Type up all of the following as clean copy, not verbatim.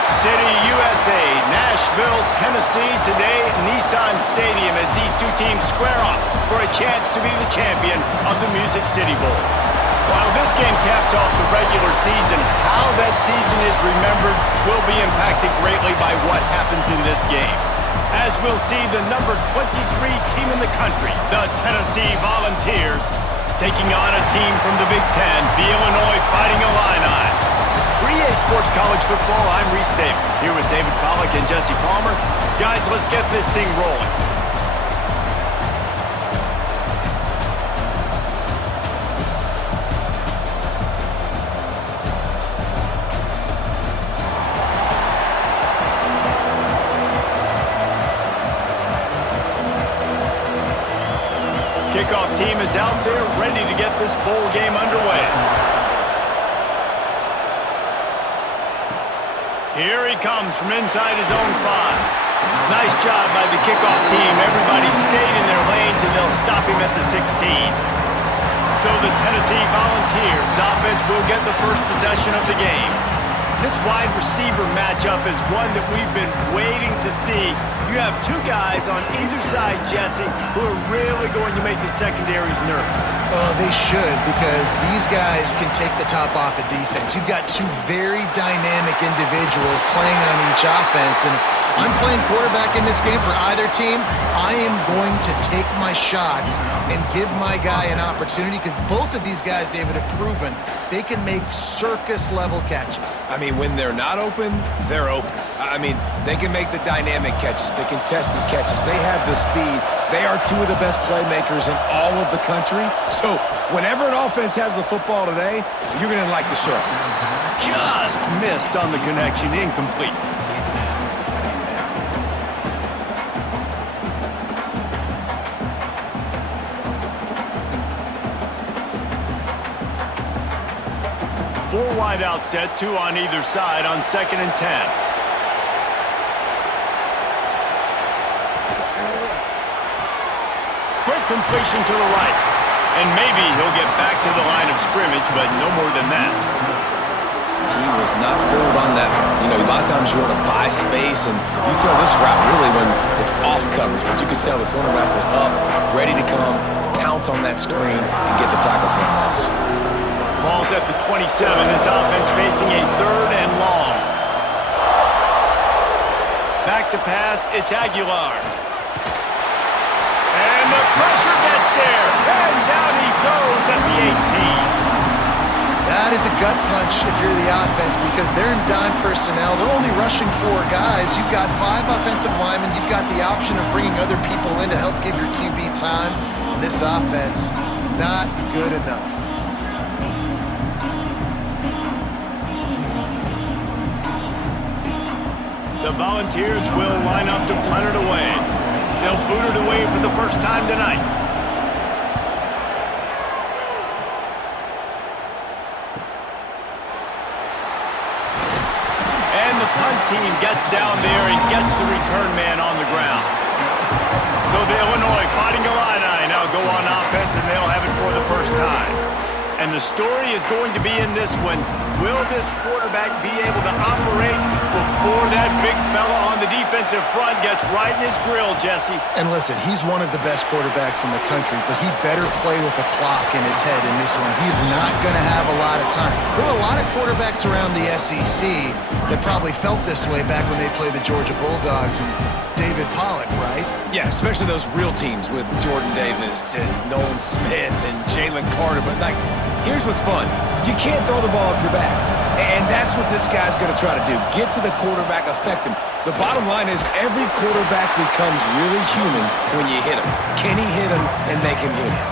Music City, USA, Nashville, Tennessee, today Nissan Stadium as these two teams square off for a chance to be the champion of the Music City Bowl. While this game caps off the regular season, how that season is remembered will be impacted greatly by what happens in this game. As we'll see the number 23 team in the country, the Tennessee Volunteers, taking on a team from the Big Ten, the Illinois Fighting Illini. For EA Sports College Football, I'm Reese Davis, here with David Pollack and Jesse Palmer. Guys, let's get this thing rolling. Kickoff team is out there ready to get this bowl game underway. Here he comes from inside his own 5. Nice job by the kickoff team. Everybody stayed in their lanes and they'll stop him at the 16. So the Tennessee Volunteers offense will get the first possession of the game. This wide receiver matchup is one that we've been waiting to see. You have two guys on either side, Jesse, who are really going to make the secondaries nervous. Oh, they should, because these guys can take the top off of defense. You've got two very dynamic individuals playing on each offense, and if I'm playing quarterback in this game for either team, I am going to take my shots and give my guy an opportunity, because both of these guys, David, have proven they can make circus-level catches. I mean, when they're not open, they're open. I mean, they can make the dynamic catches, the contested catches. They have the speed. They are two of the best playmakers in all of the country. So whenever an offense has the football today, you're going to like the show. Just missed on the connection, incomplete. Four wide out set, 2 on either side on 2nd and 10. Quick completion to the right. And maybe he'll get back to the line of scrimmage, but no more than that. He was not fooled on that one. You know, a lot of times you want to buy space, and you throw this route really when it's off coverage. But you could tell the cornerback was up, ready to come, pounce on that screen, and get the tackle for a loss. Ball's at the 27. This offense facing a 3rd and long. Back to pass. It's Aguilar. And the pressure gets there. And down he goes at the 18. That is a gut punch if you're the offense, because they're in dime personnel. They're only rushing 4 guys. You've got 5 offensive linemen. You've got the option of bringing other people in to help give your QB time. And this offense, not good enough. The Volunteers will line up to punt it away. They'll boot it away for the first time tonight. And the punt team gets down there and gets the return man on the ground. So the Illinois Fighting Illini now go on offense, and they'll have it for the first time. And the story is going to be in this one. Will this quarterback be able to operate before that big fella on the defensive front gets right in his grill, Jesse? And listen, he's one of the best quarterbacks in the country, but he better play with a clock in his head in this one. He's not going to have a lot of time. There were a lot of quarterbacks around the SEC that probably felt this way back when they played the Georgia Bulldogs and David Pollack, right? Yeah, especially those real teams with Jordan Davis and Nolan Smith and Jalen Carter. But, like, here's what's fun. You can't throw the ball off your back. And that's what this guy's going to try to do. Get to the quarterback, affect him. The bottom line is every quarterback becomes really human when you hit him. Can he hit him and make him human?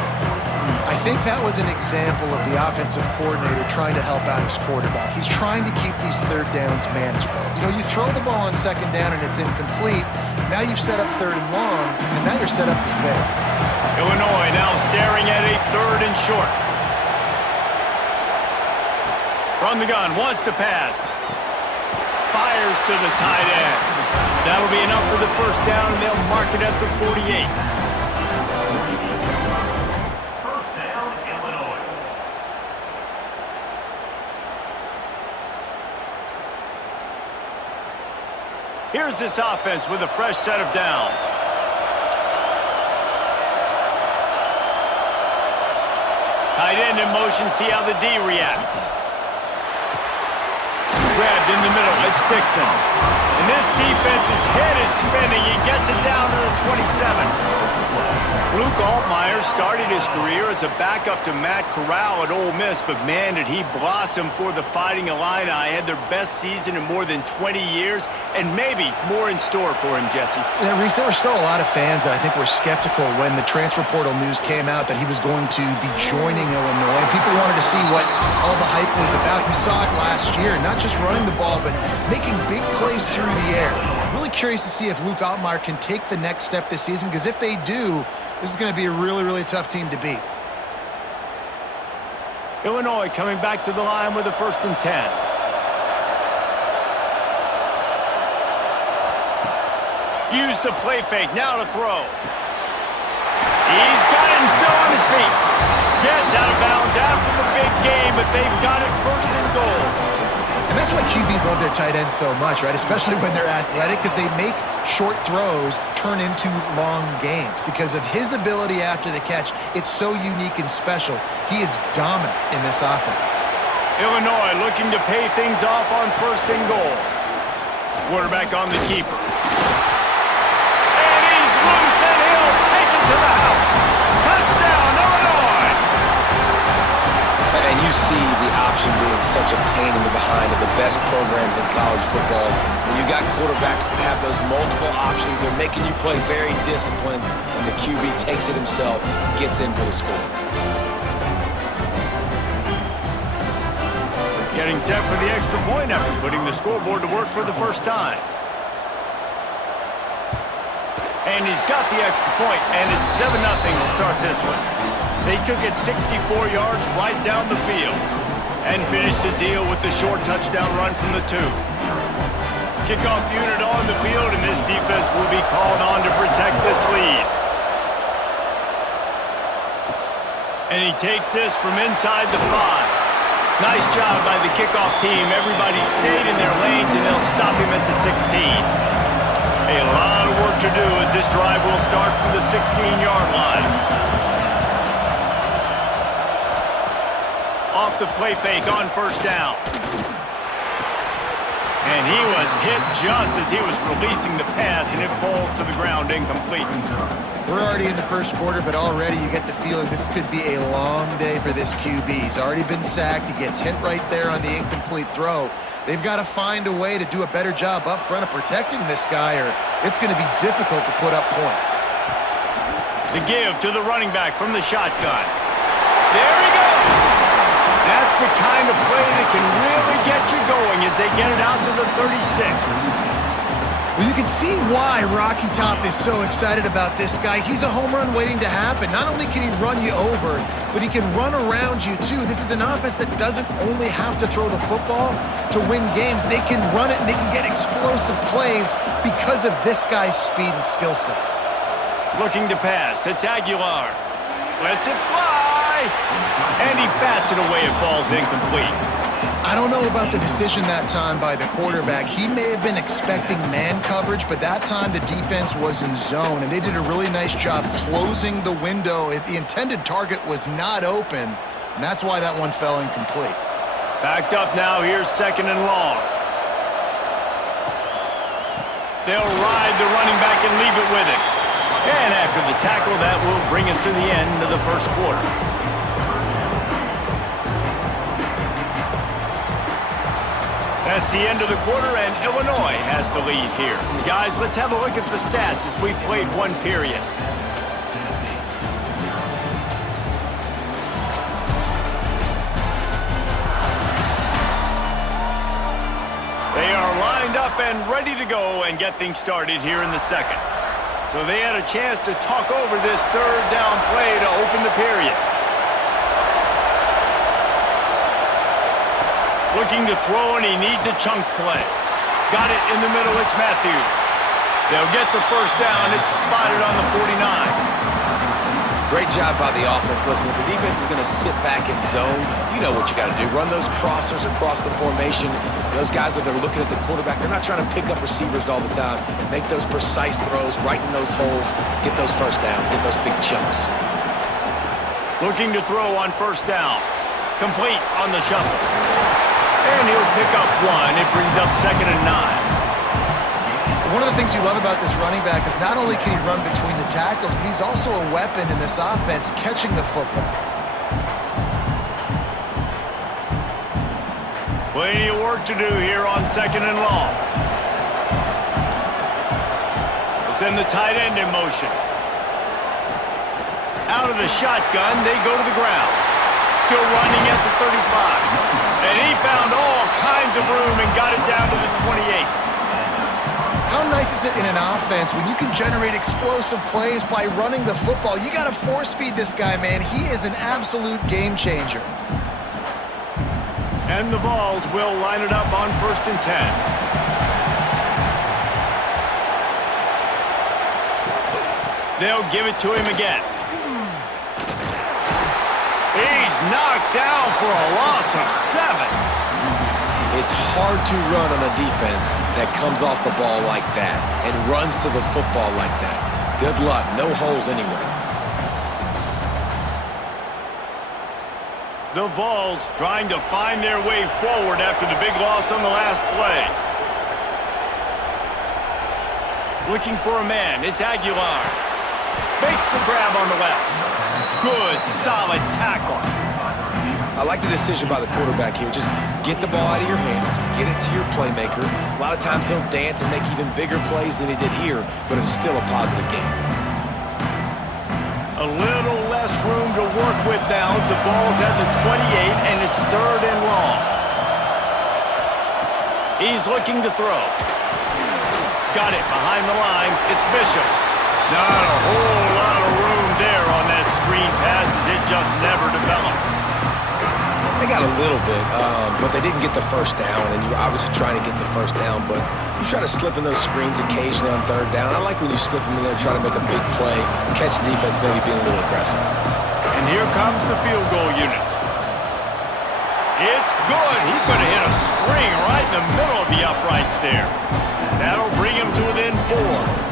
I think that was an example of the offensive coordinator trying to help out his quarterback. He's trying to keep these 3rd downs manageable. You know, you throw the ball on 2nd down and it's incomplete. Now you've set up 3rd and long, and now you're set up to fail. Illinois now staring at a 3rd and short. From the gun, wants to pass. Fires to the tight end. That'll be enough for the first down, and they'll mark it at the 48. Here's this offense with a fresh set of downs. Tight end in motion, see how the D reacts. Grabbed in the middle, it's Dixon. And this defense's head is spinning. He gets it down to the 27. Luke Altmaier started his career as a backup to Matt Corral at Ole Miss, but man, did he blossom for the Fighting Illini. Had their best season in more than 20 years, and maybe more in store for him, Jesse. Yeah, Reese, there were still a lot of fans that I think were skeptical when the transfer portal news came out that he was going to be joining Illinois. People wanted to see what all the hype was about. You saw it last year, not just running the ball, but making big plays through the air. Really curious to see if Luke Altmaier can take the next step this season, because if they do, this is going to be a really, really tough team to beat. Illinois coming back to the line with a 1st and 10. Use the play fake, now to throw. He's got it and still on his feet. Gets out of bounds after the big game, but they've got it 1st and goal. And that's why QBs love their tight ends so much, right? Especially when they're athletic, because they make short throws turn into long gains. Because of his ability after the catch, it's so unique and special. He is dominant in this offense. Illinois looking to pay things off on 1st and goal. Quarterback on the keeper. And he's loose, and he'll take it to the house. Touchdown, Illinois! And you see the option being such a pain in the behind of the best programs in college football. When you got quarterbacks that have those multiple options, they're making you play very disciplined, and the QB takes it himself, gets in for the score. Getting set for the extra point after putting the scoreboard to work for the first time. And he's got the extra point, and it's 7-0 to start this one. They took it 64 yards right down the field and finished the deal with the short touchdown run from the 2. Kickoff unit on the field, and this defense will be called on to protect this lead. And he takes this from inside the 5. Nice job by the kickoff team. Everybody stayed in their lanes, and they'll stop him at the 16. A lot of work to do as this drive will start from the 16-yard line. Off the play fake on 1st down. And he was hit just as he was releasing the pass, and it falls to the ground incomplete. We're already in the 1st quarter, but already you get the feeling this could be a long day for this QB. He's already been sacked. He gets hit right there on the incomplete throw. They've got to find a way to do a better job up front of protecting this guy, or it's going to be difficult to put up points. The give to the running back from the shotgun. There he goes! That's the kind of play that can really get you going as they get it out to the 36. Well, you can see why Rocky Top is so excited about this guy. He's a home run waiting to happen. Not only can he run you over, but he can run around you too. This is an offense that doesn't only have to throw the football to win games. They can run it and they can get explosive plays because of this guy's speed and skill set. Looking to pass. It's Aguilar. Lets it fly. And he bats it away. It falls incomplete. I don't know about the decision that time by the quarterback. He may have been expecting man coverage, but that time the defense was in zone, and they did a really nice job closing the window. The intended target was not open, and that's why that one fell incomplete. Backed up now. Here's 2nd and long. They'll ride the running back and leave it with him. And after the tackle, that will bring us to the end of the 1st quarter. That's the end of the quarter, and Illinois has the lead here. Guys, let's have a look at the stats as we've played one period. They are lined up and ready to go and get things started here in the 2nd. So they had a chance to talk over this 3rd down play to open the period. Looking to throw, and he needs a chunk play. Got it in the middle, it's Matthews. They'll get the 1st down. It's spotted on the 49. Great job by the offense. Listen, if the defense is going to sit back in zone, you know what you got to do. Run those crossers across the formation. Those guys that are looking at the quarterback, they're not trying to pick up receivers all the time. Make those precise throws right in those holes. Get those first downs. Get those big chunks. Looking to throw on first down. Complete on the shuffle. And he'll pick up one. It brings up 2nd and 9. One of the things you love about this running back is not only can he run between the tackles, but he's also a weapon in this offense catching the football. Plenty of work to do here on 2nd and long. They'll send the tight end in motion. Out of the shotgun, they go to the ground. Still running at the 35. And he found all kinds of room and got it down to the 28. How nice is it in an offense when you can generate explosive plays by running the football? You got to force feed this guy, man. He is an absolute game changer. And the Vols will line it up on 1st and 10. They'll give it to him again. He's knocked down for a loss of 7. It's hard to run on a defense that comes off the ball like that and runs to the football like that. Good luck. No holes anywhere. The Vols trying to find their way forward after the big loss on the last play. Looking for a man. It's Aguilar. Makes the grab on the left. Good, solid tackle. I like the decision by the quarterback here. Just get the ball out of your hands, get it to your playmaker. A lot of times he'll dance and make even bigger plays than he did here, but it was still a positive game. A little less room to work with now as the ball's at the 28 and it's 3rd and long. He's looking to throw. Got it behind the line. It's Bishop. Not a whole lot of room there on that screen pass as it just never developed. They got a little bit, but they didn't get the first down, and you're obviously trying to get the first down, but you try to slip in those screens occasionally on 3rd down. I like when you slip them in there, try to make a big play, catch the defense maybe being a little aggressive. And here comes the field goal unit. It's good. He could have hit a string right in the middle of the uprights there. That'll bring him to within 4.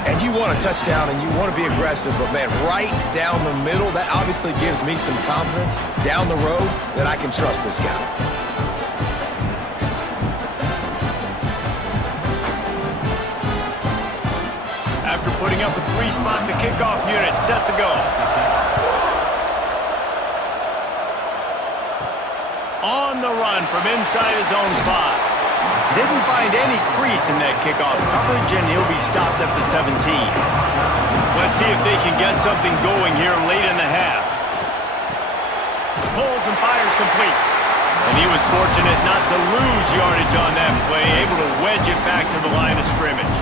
And you want a touchdown and you want to be aggressive, but man, right down the middle, that obviously gives me some confidence down the road that I can trust this guy. After putting up a 3-spot, the kickoff unit set to go. On the run from inside his own 5. Didn't find any crease in that kickoff coverage, and he'll be stopped at the 17. Let's see if they can get something going here late in the half. Pulls and fires complete. And he was fortunate not to lose yardage on that play, able to wedge it back to the line of scrimmage.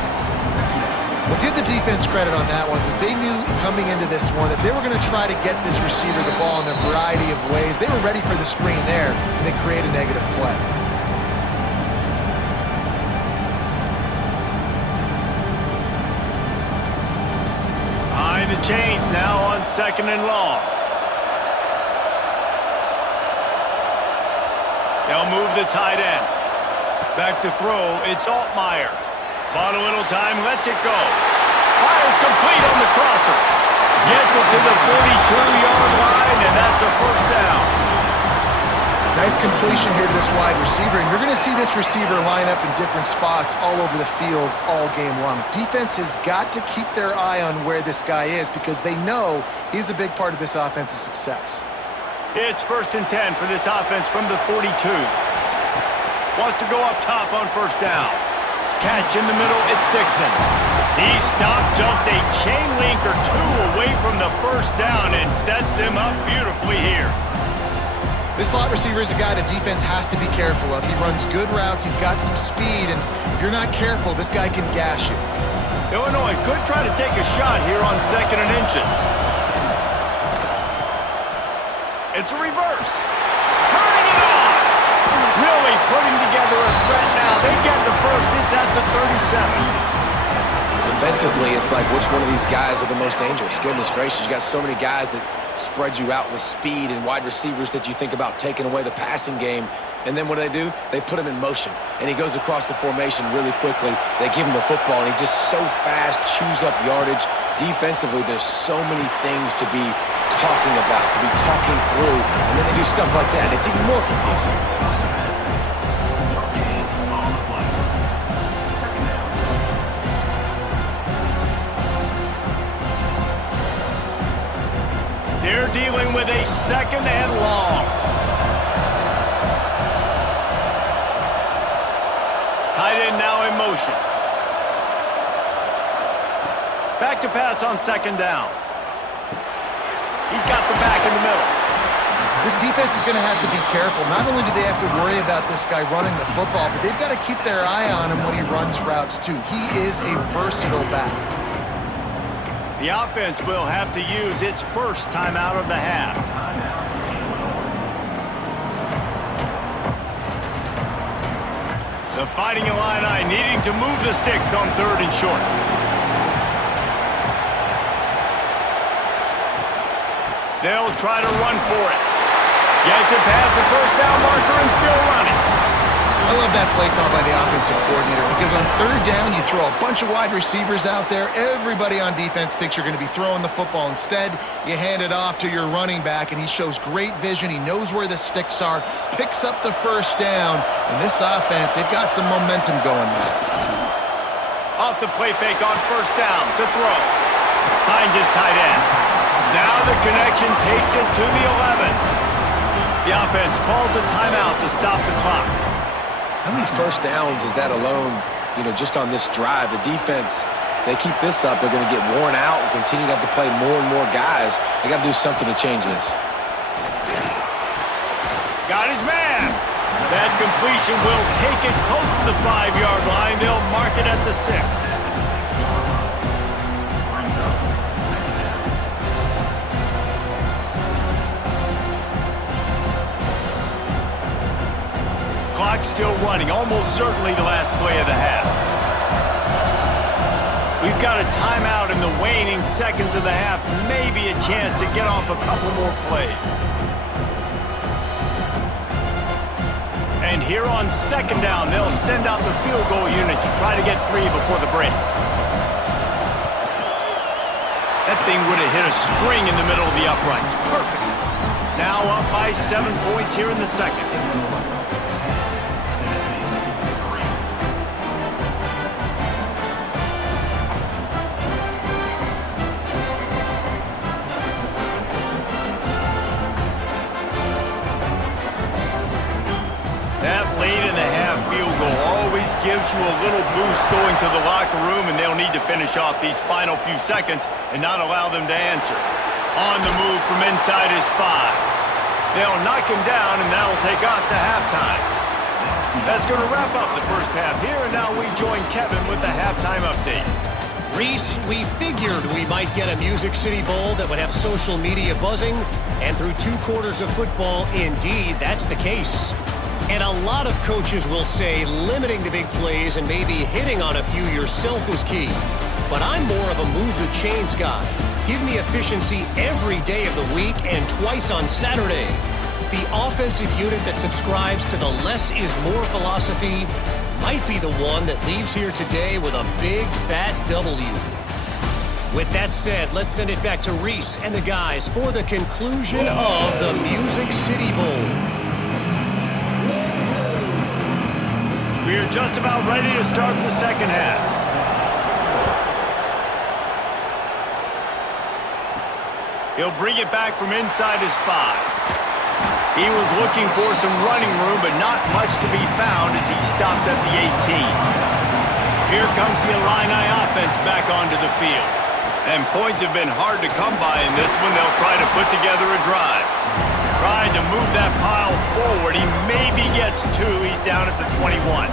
Well, give the defense credit on that one because they knew coming into this one that they were going to try to get this receiver the ball in a variety of ways. They were ready for the screen there, and they create a negative play. Behind the chains now on 2nd and long. They'll move the tight end. Back to throw, it's Altmaier. Bought a little time, lets it go. Fires complete on the crosser. Gets it to the 42-yard line, and that's a first down. Nice completion here to this wide receiver, and you're going to see this receiver line up in different spots all over the field all game long. Defense has got to keep their eye on where this guy is because they know he's a big part of this offense's success. It's 1st and 10 for this offense from the 42. Wants to go up top on first down. Catch in the middle, it's Dixon. He stopped just a chain link or 2 away from the first down and sets them up beautifully here. This slot receiver is a guy the defense has to be careful of. He runs good routes, he's got some speed, and if you're not careful, this guy can gash you. Illinois could try to take a shot here on 2nd and inches. It's a reverse. Turning it on. Really putting together a threat now. They get the first. It's at the 37. The offensively, it's like which one of these guys are the most dangerous? Goodness gracious, you got so many guys that spread you out with speed and wide receivers that you think about taking away the passing game. And then what do? They put him in motion. And he goes across the formation really quickly. They give him the football, and he just so fast, chews up yardage. Defensively, there's so many things to be talking about, to be talking through. And then they do stuff like that. It's even more confusing. They're dealing with a 2nd and long. Tight end now in motion. Back to pass on 2nd down. He's got the back in the middle. This defense is going to have to be careful. Not only do they have to worry about this guy running the football, but they've got to keep their eye on him when he runs routes too. He is a versatile back. The offense will have to use its first timeout of the half. The Fighting Illini needing to move the sticks on 3rd and short. They'll try to run for it. Gets it past the 1st down marker and still running. I love that play call by the offensive coordinator because on 3rd down, you throw a bunch of wide receivers out there. Everybody on defense thinks you're going to be throwing the football. Instead, you hand it off to your running back, and he shows great vision. He knows where the sticks are, picks up the 1st down. And this offense, they've got some momentum going there. Off the play fake on 1st down to throw. Finds his tight end. Now the connection takes it to the 11. The offense calls a timeout to stop the clock. How many 1st downs is that alone, just on this drive? The defense, they keep this up, they're going to get worn out and continue to have to play more and more guys. They got to do something to change this. Got his man. That completion will take it close to the 5-yard line. They'll mark it at the 6. Clock still running, almost certainly the last play of the half. We've got a timeout in the waning seconds of the half, maybe a chance to get off a couple more plays. And here on 2nd down, they'll send out the field goal unit to try to get 3 before the break. That thing would have hit a string in the middle of the uprights. Perfect. Now up by 7 points here in the 2nd. Gives you a little boost going to the locker room, and they'll need to finish off these final few seconds and not allow them to answer. On the move from inside his 5. They'll knock him down, and that'll take us to halftime. That's going to wrap up the first half here, and now we join Kevin with the halftime update. Reese, we figured we might get a Music City Bowl that would have social media buzzing, and through 2 quarters of football, indeed, that's the case. And a lot of coaches will say limiting the big plays and maybe hitting on a few yourself is key. But I'm more of a move the chains guy. Give me efficiency every day of the week and twice on Saturday. The offensive unit that subscribes to the less is more philosophy might be the one that leaves here today with a big fat W. With that said, let's send it back to Reese and the guys for the conclusion of the Music City Bowl. We are just about ready to start the second half. He'll bring it back from inside his 5. He was looking for some running room, but not much to be found as he stopped at the 18. Here comes the Illini offense back onto the field. And points have been hard to come by in this one. They'll try to put together a drive. Trying to move that pile forward. He maybe gets 2. He's down at the 21.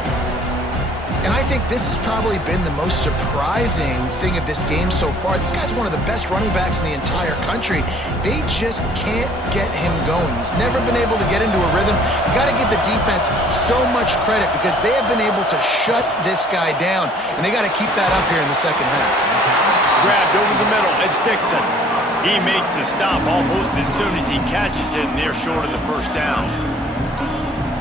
And I think think this has probably been the most surprising thing of this game so far. This guy's one of the best running backs in the entire country. They just can't get him going. He's never been able to get into a rhythm. You got to give the defense so much credit because they have been able to shut this guy down, and they got to keep that up here in the second half. Grabbed over the middle. It's Dixon. He makes the stop almost as soon as he catches it, and they're short of the first down.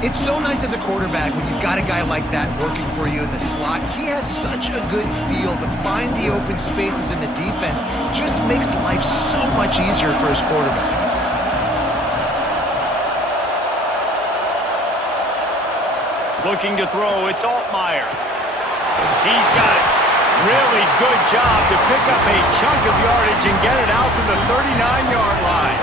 It's so nice as a quarterback when you've got a guy like that working for you in the slot. He has such a good feel to find the open spaces in the defense. Just makes life so much easier for his quarterback. Looking to throw, it's Altmaier. He's got it. Really good job to pick up a chunk of yardage and get it out to the 39-yard line.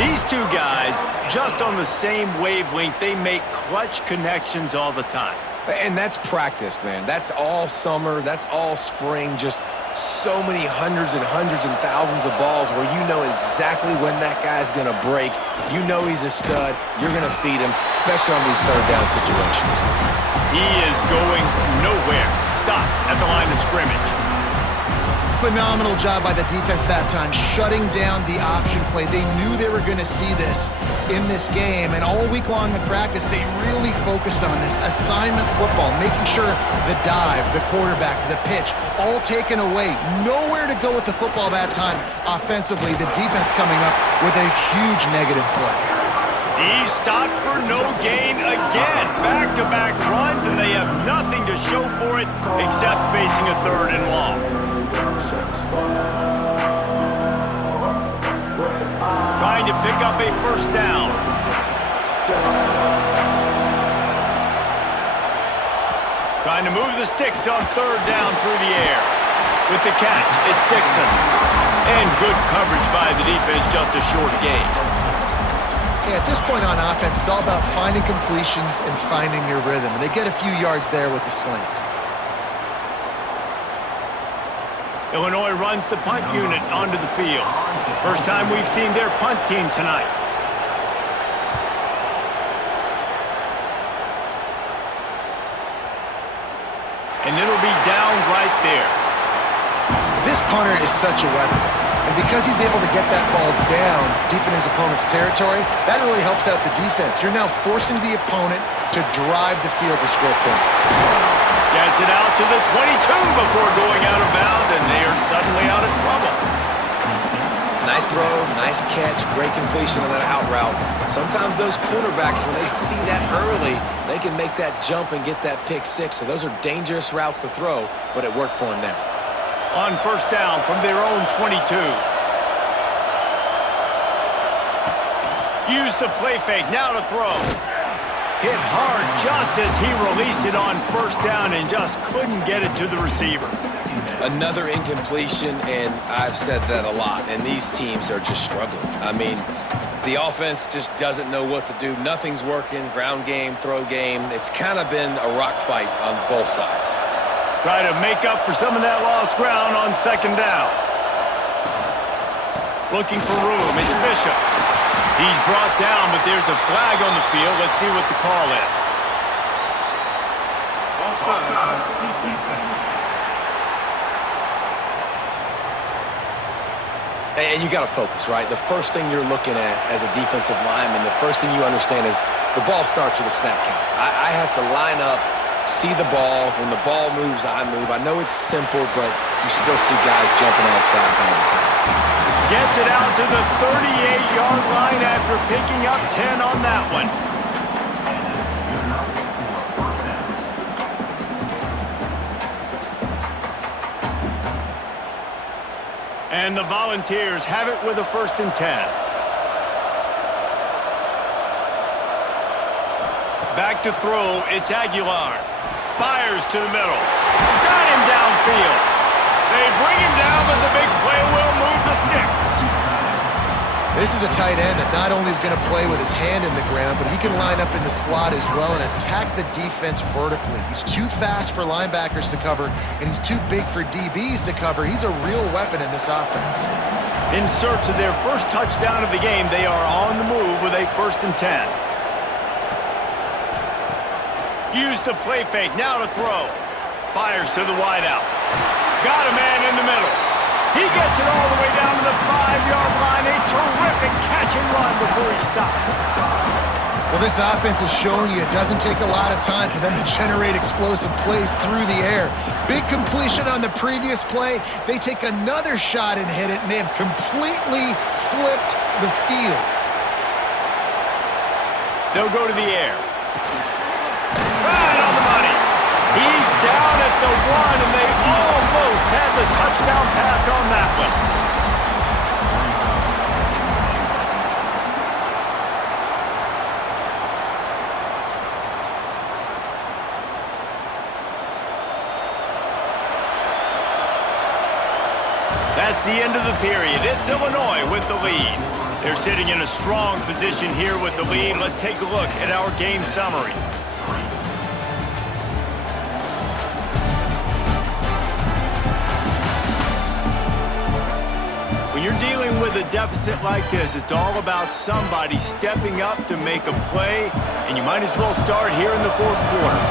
These two guys, just on the same wavelength, they make clutch connections all the time. And that's practiced, man. That's all summer. That's all spring. Just so many hundreds and thousands of balls where you know exactly when that guy's going to break. You know he's a stud. You're going to feed him, especially on these third down situations. He is going nowhere. Stop at the line of scrimmage. Phenomenal job by the defense that time, shutting down the option play. They knew they were going to see this in this game, and all week long in practice, they really focused on this assignment football, making sure the dive, the quarterback, the pitch, all taken away. Nowhere to go with the football that time offensively. The defense coming up with a huge negative play. He stopped for no gain again. Back-to-back runs, and they have nothing to show for it except facing a third and long. Trying to pick up a first down. Trying to move the sticks on third down through the air. With the catch, it's Dixon. And good coverage by the defense, just a short gain. Yeah, at this point on offense, it's all about finding completions and finding your rhythm. And they get a few yards there with the slant. Illinois runs the punt unit onto the field. First time we've seen their punt team tonight. And it'll be down right there. This punter is such a weapon. And because he's able to get that ball down deep in his opponent's territory, that really helps out the defense. You're now forcing the opponent to drive the field to score points. Gets it out to the 22 before going out of bounds, and they are suddenly out of trouble. Nice throw, nice catch, great completion on that out route. Sometimes those quarterbacks, when they see that early, they can make that jump and get that pick six. So those are dangerous routes to throw, but it worked for him there. On first down from their own 22. Use the play fake, now to throw. Hit hard just as he released it on first down and just couldn't get it to the receiver. Another incompletion, and I've said that a lot, and these teams are just struggling. I mean, the offense just doesn't know what to do. Nothing's working, ground game, throw game. It's kind of been a rock fight on both sides. Try to make up for some of that lost ground on second down. Looking for room, it's Bishop. He's brought down, but there's a flag on the field. Let's see what the call is. And you got to focus, right? The first thing you're looking at as a defensive lineman, the first thing you understand is the ball starts with a snap count. I have to line up, see the ball. When the ball moves, I move. I know it's simple, but you still see guys jumping off sides all the time. Gets it out to the 38-yard line after picking up 10 on that one. And the Volunteers have it with a 1st and 10. Back to throw, it's Aguilar. Fires to the middle. Got him downfield. They bring him down, but the big play will move the sticks. This is a tight end that not only is going to play with his hand in the ground, but he can line up in the slot as well and attack the defense vertically. He's too fast for linebackers to cover, and he's too big for DBs to cover. He's a real weapon in this offense. In search of their first touchdown of the game, they are on the move with a 1st and 10. Use the play fake, now to throw. Fires to the wideout. Got a man in the middle. He gets it all the way down to the 5-yard line. A terrific catch and run before he stopped. Well, this offense is showing you it doesn't take a lot of time for them to generate explosive plays through the air. Big completion on the previous play. They take another shot and hit it, and they have completely flipped the field. They'll go to the air. Right on the money. He's down at the 1, and they almost had the touchdown pass on that one. That's the end of the period. It's Illinois with the lead. They're sitting in a strong position here with the lead. Let's take a look at our game summary. When you're dealing with a deficit like this, it's all about somebody stepping up to make a play, and you might as well start here in the fourth quarter.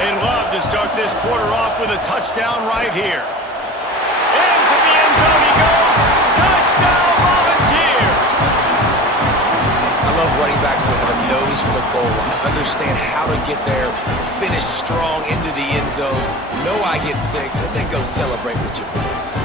They'd love to start this quarter off with a touchdown right here. I love running backs that have a nose for the goal line, understand how to get there, finish strong into the end zone, know I get 6, and then go celebrate with your boys.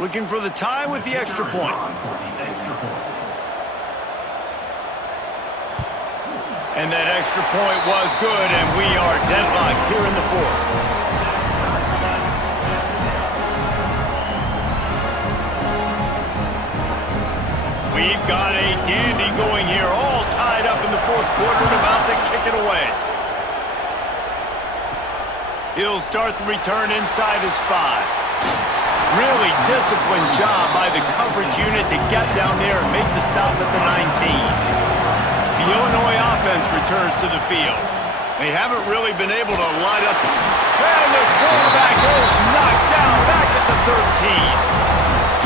Looking for the tie with the extra point. And that extra point was good, and we are deadlocked here in the fourth. We've got a dandy going here, all tied up in the fourth quarter and about to kick it away. He'll start the return inside his 5. Really disciplined job by the coverage unit to get down there and make the stop at the 19. The Illinois offense returns to the field. They haven't really been able to light up. And the quarterback is knocked down back at the 13.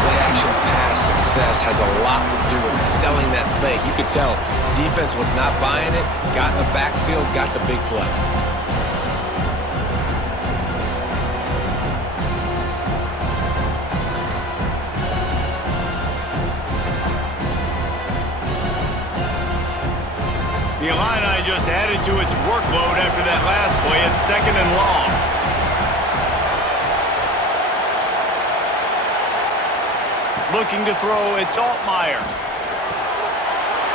Play-action pass success has a lot to do with selling that fake. You could tell defense was not buying it, got in the backfield, got the big play. The Illini just added to its workload after that last play. It's 2nd and long. Looking to throw, it's Altmaier.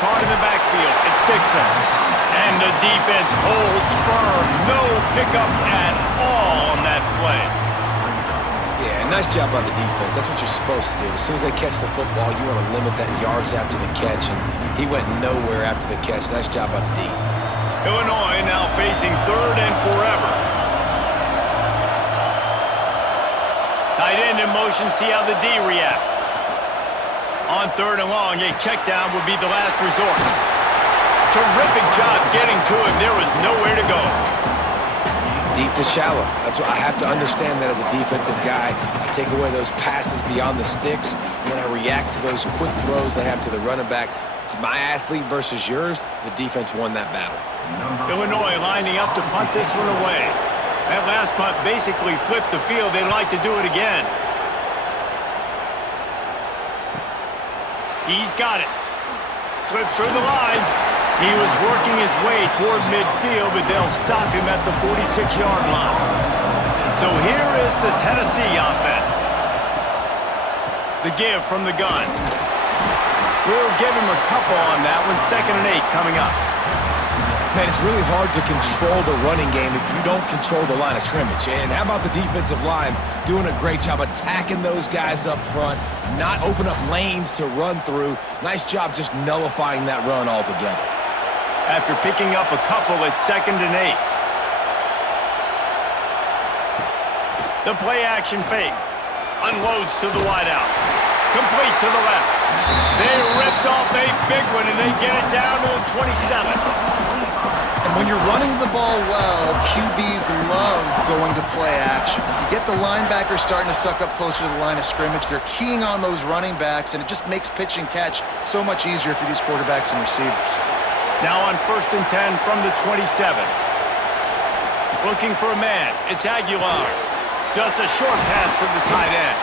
Caught in the backfield, it's Dixon. And the defense holds firm. No pickup at all on that play. Yeah, nice job by the defense. That's what you're supposed to do. As soon as they catch the football, you want to limit that yards after the catch, and he went nowhere after the catch. Nice job by the D. Illinois now facing 3rd and forever. Tight end in motion, see how the D reacts. On 3rd and long, a check down would be the last resort. Terrific job getting to him. There was nowhere to go. Deep to shallow. That's what I have to understand that as a defensive guy. I take away those passes beyond the sticks, and then I react to those quick throws they have to the running back. It's my athlete versus yours. The defense won that battle. Illinois lining up to punt this one away. That last punt basically flipped the field. They'd like to do it again. He's got it. Slips through the line. He was working his way toward midfield, but they'll stop him at the 46-yard line. So here is the Tennessee offense. The give from the gun. We'll give him a couple on that one. 2nd and 8 coming up. Man, it's really hard to control the running game if you don't control the line of scrimmage. And how about the defensive line doing a great job attacking those guys up front, not open up lanes to run through. Nice job just nullifying that run altogether. After picking up a couple, it's 2nd and 8. The play-action fake. Unloads to the wideout. Complete to the left. They ripped off a big one, and they get it down to the 27. And When you're running the ball well, QBs love going to play action. You get the linebackers starting to suck up closer to the line of scrimmage. They're keying on those running backs, and it just makes pitch and catch so much easier for these quarterbacks and receivers. Now on 1st and 10 from the 27. Looking for a man. It's Aguilar. Just a short pass to the tight end.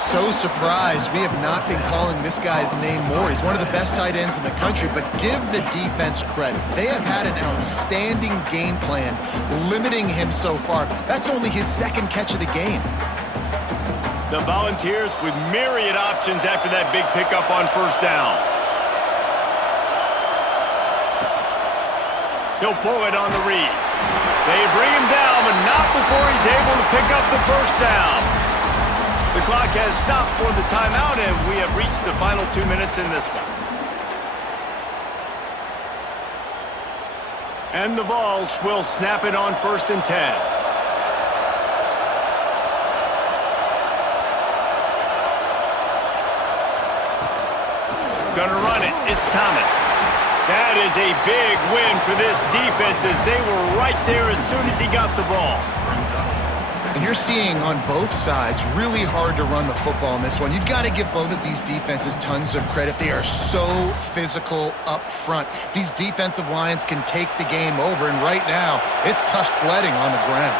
So surprised we have not been calling this guy's name more. He's one of the best tight ends in the country, but give the defense credit. They have had an outstanding game plan limiting him so far. That's only his second catch of the game. The Volunteers with myriad options after that big pickup on 1st down. He'll pull it on the read. They bring him down, but not before he's able to pick up the 1st down. The clock has stopped for the timeout, and we have reached the final 2 minutes in this one. And the Vols will snap it on 1st and 10. Gonna run it. It's Thomas. That is a big win for this defense as they were right there as soon as he got the ball. And you're seeing on both sides really hard to run the football in this one. You've got to give both of these defenses tons of credit. They are so physical up front. These defensive lines can take the game over, and right now, it's tough sledding on the ground.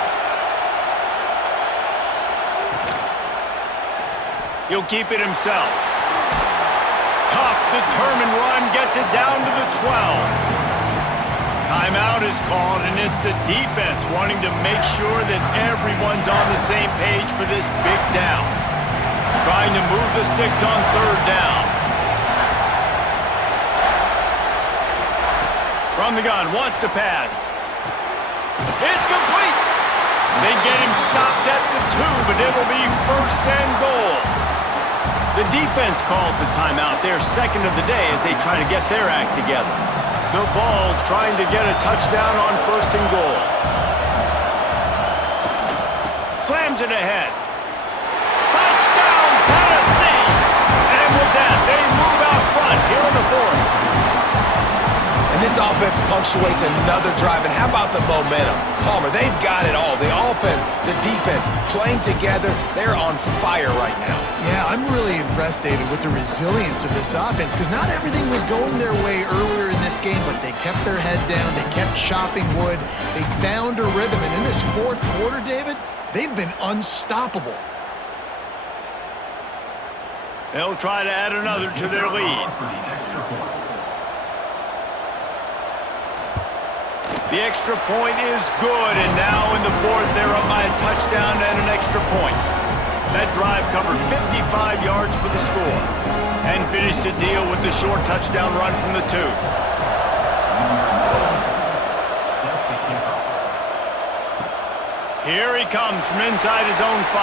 He'll keep it himself. Tough, determined run, gets it down to the 12. Timeout is called, and it's the defense wanting to make sure that everyone's on the same page for this big down. Trying to move the sticks on 3rd down. From the gun, wants to pass. It's complete! They get him stopped at the 2, but it'll be 1st and goal. The defense calls the timeout, their second of the day, as they try to get their act together. The Vols trying to get a touchdown on 1st and goal. Slams it ahead. Touchdown, Tennessee! And with that, they move out front here in the 4th. And this offense punctuates another drive. And how about the momentum? Palmer, they've got it all. The offense, the defense, playing together. They're on fire right now. Yeah, I'm really impressed, David, with the resilience of this offense, because not everything was going their way earlier in this game, but they kept their head down. They kept chopping wood. They found a rhythm. And in this 4th quarter, David, they've been unstoppable. They'll try to add another to their lead. The extra point is good, and now in the 4th, they're up by a touchdown and an extra point. That drive covered 55 yards for the score and finished the deal with the short touchdown run from the 2. Here he comes from inside his own 5.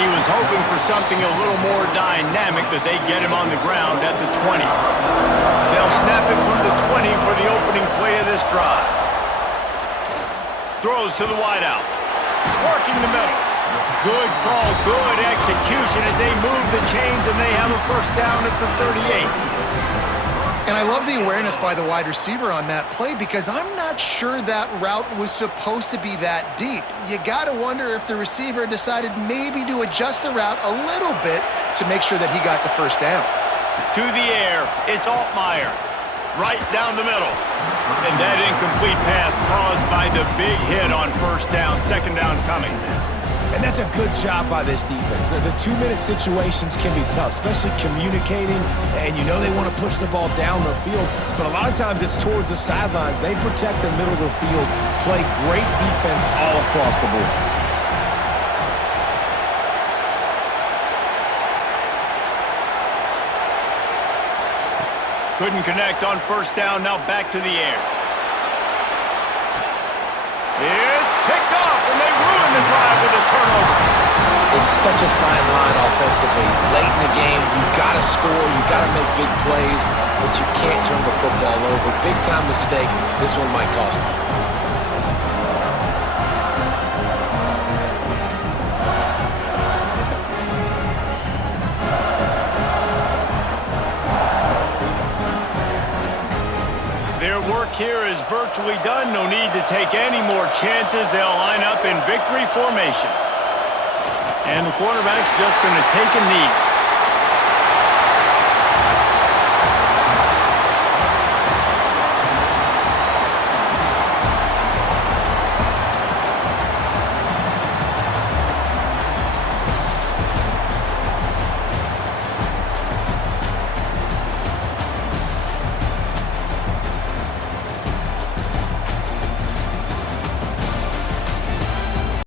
He was hoping for something a little more dynamic, but they get him on the ground at the 20. They'll snap it from the 20 for the opening play of this drive. Throws to the wideout. Working the middle. Good call, good execution as they move the chains, and they have a 1st down at the 38. And I love the awareness by the wide receiver on that play, because I'm not sure that route was supposed to be that deep. You got to wonder if the receiver decided maybe to adjust the route a little bit to make sure that he got the 1st down. To the air, it's Altmaier. Right down the middle. And that incomplete pass caused by the big hit on 1st down, 2nd down coming. And that's a good job by this defense. The 2-minute situations can be tough, especially communicating, and you know they want to push the ball down the field, but a lot of times it's towards the sidelines. They protect the middle of the field, play great defense all across the board. Couldn't connect on 1st down, now back to the air. It's picked off, and they ruin the drive with a turnover. It's such a fine line offensively. Late in the game, you got to score, you got to make big plays, but you can't turn the football over. Big-time mistake. This one might cost them. virtually done. No need to take any more chances. They'll line up in victory formation. And the quarterback's just going to take a knee.